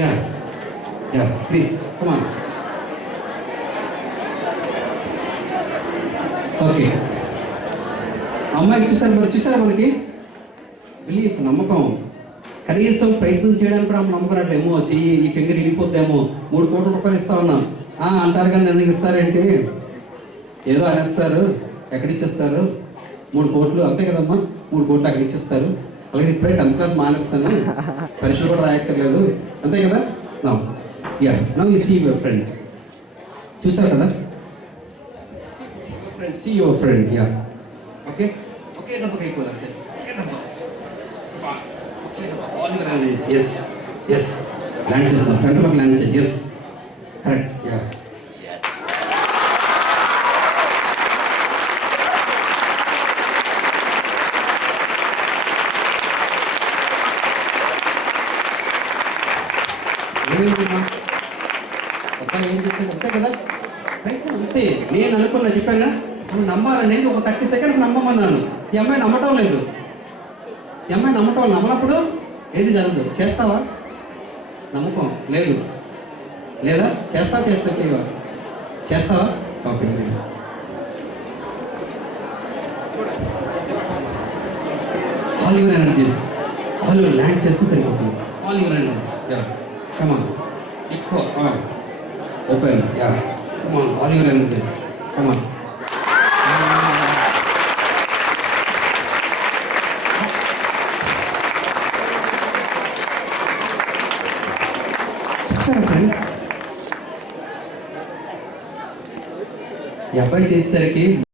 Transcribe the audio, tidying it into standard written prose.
Yeah, yeah, please, come on. Okay, అమ్మాయికి చూసారు మరి, చూసారా మనకి బిలీఫ్, నమ్మకం. కనీసం ప్రయత్నం చేయడానికి కూడా నమ్మకం రావట్లేమో, చెయ్యి ఈ ఫింగర్ ఇరిగిపోద్దేమో, 3 కోట్ల రూపాయలు ఇస్తా ఉన్నాం అంటారు కానీ ఎందుకు ఇస్తారేంటి, ఏదో అనేస్తారు, ఎక్కడిచ్చేస్తారు 3 కోట్లు అంతే కదమ్మా, 3 కోట్లు అక్కడ ఇచ్చేస్తారు. అలాగే ఇప్పుడే 10th క్లాస్ మానేస్తాను, పరీక్షలు కూడా రాయక్కర్లేదు అంతే కదా. Yeah, now you see your friend, చూసారు కదా, see your friend, yeah, okay దెబ్బకి అయిపోవాలి అంతే, all your analysis, yes land చేస్తున్నా, సెంటర్ ఆఫ్ ల్యాండ్ చేయి, yes కరెక్ట్, yeah. అబ్బాయి ఏం చేస్తాడు అంతే కదా, అంతే. నేను అనుకున్నా, చెప్పాను నువ్వు నమ్మాలనేది ఒక 30 seconds నమ్మమన్నాను. ఈ అమ్మాయి నమ్మటం లేదు, ఈ అమ్మాయి నమ్మనప్పుడు ఏది జరగదు. చేస్తావా? నమ్మకం లేదు లేదా? చేయవా? చేస్తావా? Okay, all your energies, all your land చేస్తే సరిపోతుంది. All your energies, yeah come on, ఎక్కువ open, yeah come on, all your energies, come on. Friends, ఈ అబ్బాయి చేసేసరికి